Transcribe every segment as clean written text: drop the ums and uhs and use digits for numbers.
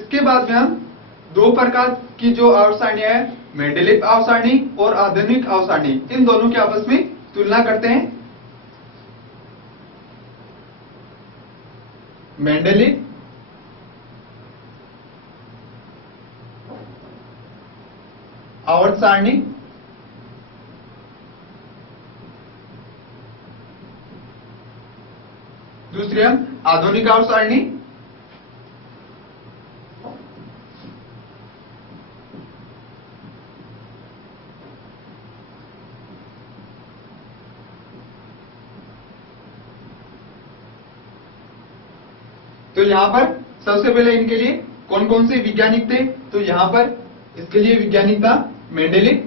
इसके बाद में हम दो प्रकार की जो आवर्त सारणियां है, मेंडेलीव आवर्त सारणी और आधुनिक आवर्त सारणी, इन दोनों की आपस में तुलना करते हैं। मेंडेलीव आवर्त सारणी दूसरी हम आधुनिक आवर्त सारणी। तो यहां पर सबसे पहले इनके लिए कौन कौन से वैज्ञानिक थे, तो यहां पर इसके लिए वैज्ञानिक था मेंडेलीव,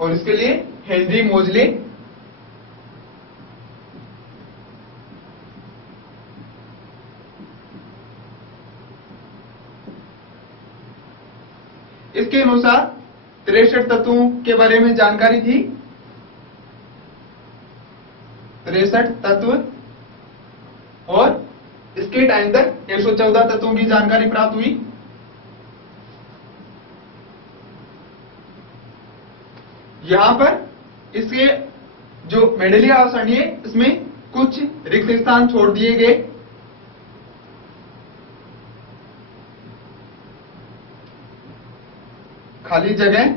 और इसके लिए हेनरी मोजले, इसके अनुसार 63 तत्वों के बारे में जानकारी थी, 63 तत्व, और इसके टाइम तक 114 तत्वों की जानकारी प्राप्त हुई। यहां पर इसके जो मेंडेलीव आवर्त सारणी है, इसमें कुछ रिक्त स्थान छोड़ दिए गए। खाली जगह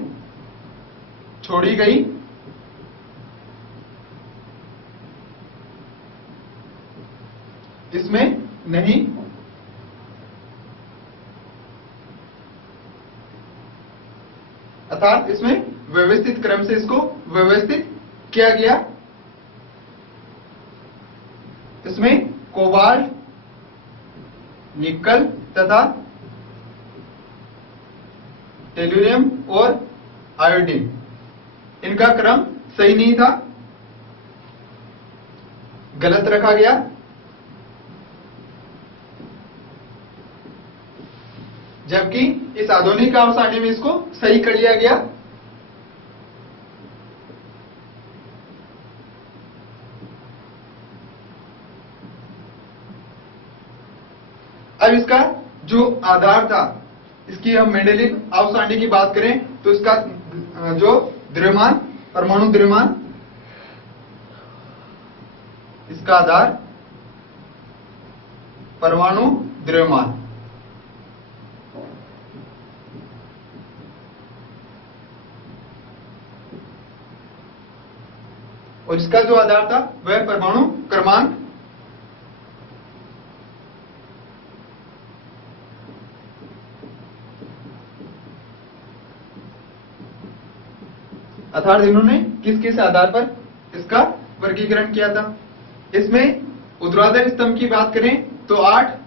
छोड़ी गई। इसमें नहीं, अर्थात इसमें व्यवस्थित क्रम से इसको व्यवस्थित किया गया। इसमें कोबाल्ट, निकल तथा टेलुरियम और आयोडीन, इनका क्रम सही नहीं था, गलत रखा गया। जबकि इस आधुनिक आवर्त सारणी में इसको सही कर लिया गया। अब इसका जो आधार था, इसकी हम मेंडेलीव आवर्त सारणी की बात करें तो इसका जो द्रव्यमान, परमाणु द्रव्यमान, इसका आधार परमाणु द्रव्यमान, और इसका जो आधार था वह परमाणु क्रमांक। अर्थात इन्होंने किस किस आधार पर इसका वर्गीकरण किया था। इसमें ऊर्ध्वाधर स्तंभ की बात करें तो 8,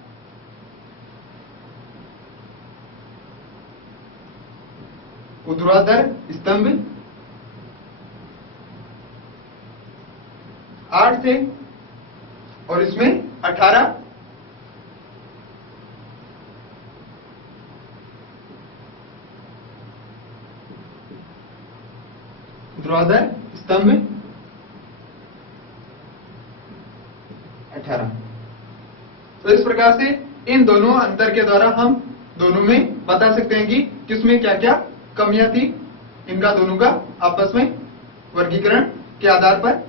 ऊर्ध्वाधर स्तंभ 8 थे, और इसमें 18 ऊर्ध्वाधर स्तंभ 18। तो इस प्रकार से इन दोनों अंतर के द्वारा हम दोनों में बता सकते हैं कि किसमें क्या क्या कमियां थी, इनका दोनों का आपस में वर्गीकरण के आधार पर।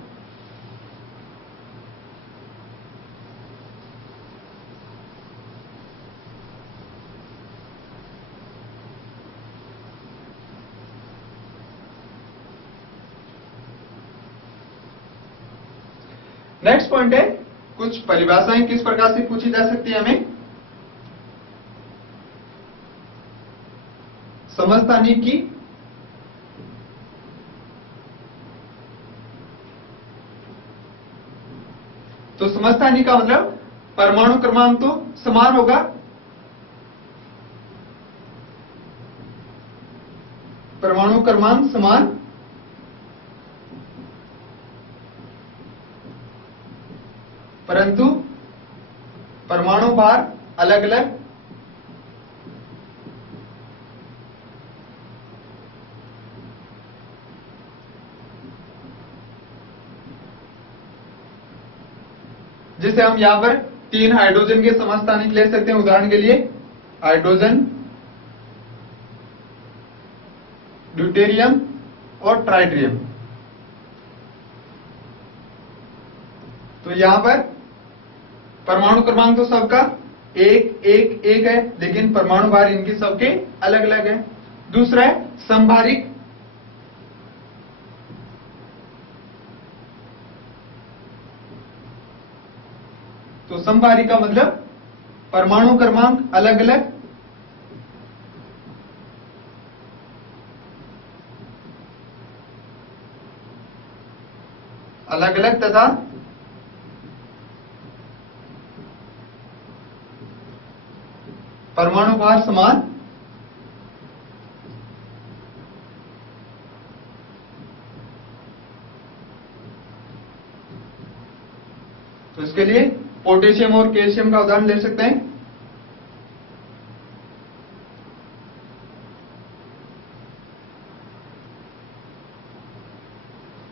नेक्स्ट पॉइंट है, कुछ परिभाषाएं किस प्रकार से पूछी जा सकती है हमें। समस्थानिक की तो समस्थानिक का मतलब परमाणु क्रमांक तो समान होगा, परमाणु क्रमांक समान, परंतु परमाणु भार अलग अलग। जिसे हम यहाँ पर 3 हाइड्रोजन के समस्थानिक ले सकते हैं। उदाहरण के लिए हाइड्रोजन, ड्यूटेरियम और ट्राइटिरियम। तो यहां पर परमाणु क्रमांक तो सबका 1 1 1 है, लेकिन परमाणु भार इनके सबके अलग अलग है। दूसरा है समभारिक। तो समभारिक का मतलब परमाणु क्रमांक अलग अलग, अलग अलग तथा परमाणु भार समान। तो इसके लिए पोटेशियम और कैल्शियम का उदाहरण ले सकते हैं।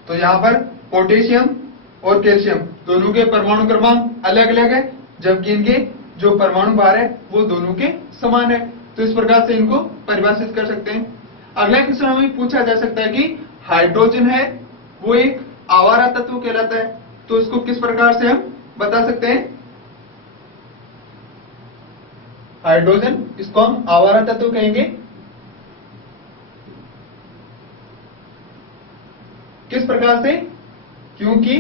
तो यहां पर पोटेशियम और कैल्शियम दोनों के परमाणु क्रमांक अलग अलग है, जबकि इनके जो परमाणु भार है वो दोनों के समान है। तो इस प्रकार से इनको परिभाषित कर सकते हैं। अगला क्वेश्चन हमें पूछा जा सकता है कि हाइड्रोजन है वो एक आवारा तत्व कहलाता है, तो इसको किस प्रकार से हम बता सकते हैं। हाइड्रोजन, इसको हम आवारा तत्व कहेंगे। किस प्रकार से? क्योंकि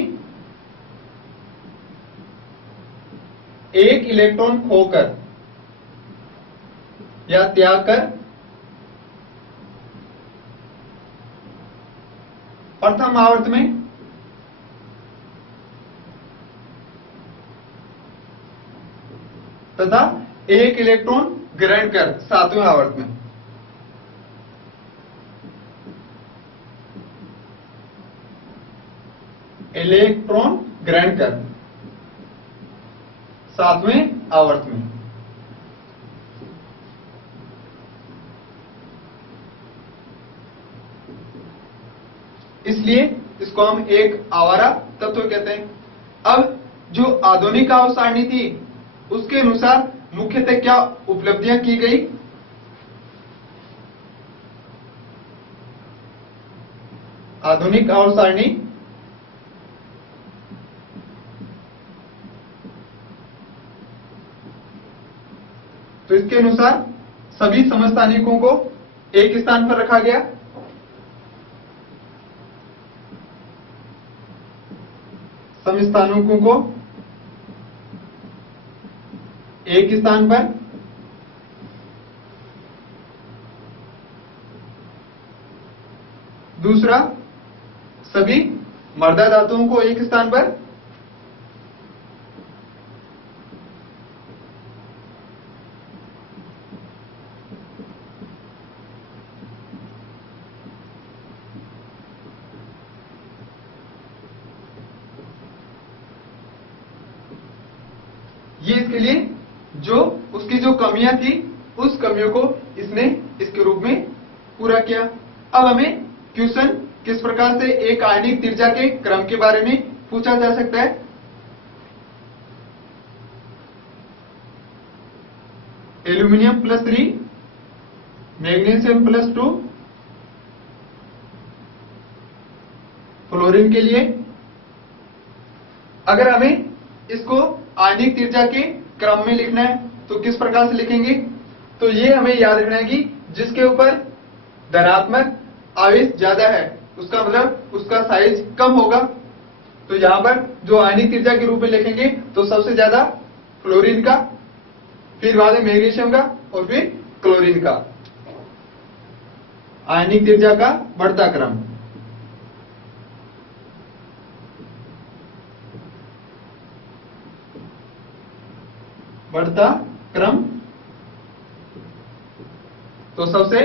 एक इलेक्ट्रॉन खोकर या त्याग कर प्रथम आवर्त में तथा एक इलेक्ट्रॉन ग्रहण कर सातवें आवर्त में। इलेक्ट्रॉन ग्रहण कर सातवें आवर्त में। इसलिए इसको हम एक आवारा तत्व कहते हैं। अब जो आधुनिक आवर्त सारणी थी उसके अनुसार मुख्यतः क्या उपलब्धियां की गई। आधुनिक आवर्त सारणी तो इसके अनुसार सभी समस्थानिकों को एक स्थान पर रखा गया। समस्थानिकों को एक स्थान पर, दूसरा सभी मर्दा धातुओं को एक स्थान पर, ये इसके लिए जो उसकी जो कमियां थी उस कमियों को इसने इसके रूप में पूरा किया। अब हमें क्वेश्चन किस प्रकार से एक आयनिक त्रिज्या के क्रम के बारे में पूछा जा सकता है। एल्यूमिनियम +3, मैग्नीशियम +2, फ्लोरीन के लिए अगर हमें इसको आयनिक त्रिज्या के क्रम में लिखना है तो किस प्रकार से लिखेंगे। तो ये हमें याद रखना है कि जिसके ऊपर धनात्मक आवेश ज्यादा है उसका मतलब उसका साइज कम होगा। तो यहां पर जो आयनिक त्रिज्या के रूप में लिखेंगे तो सबसे ज्यादा फ्लोरीन का, फिर बाद में मैग्नीशियम का और फिर क्लोरीन का। आयनिक त्रिज्या का बढ़ता क्रम। बढ़ता क्रम तो सबसे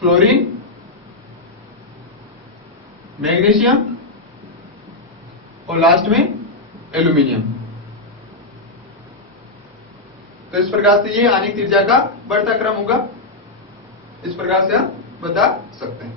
फ्लोरीन, मैग्नीशियम और लास्ट में एल्यूमिनियम। तो इस प्रकार से ये आयनिक त्रिज्या का बढ़ता क्रम होगा। इस प्रकार से हम बता सकते हैं।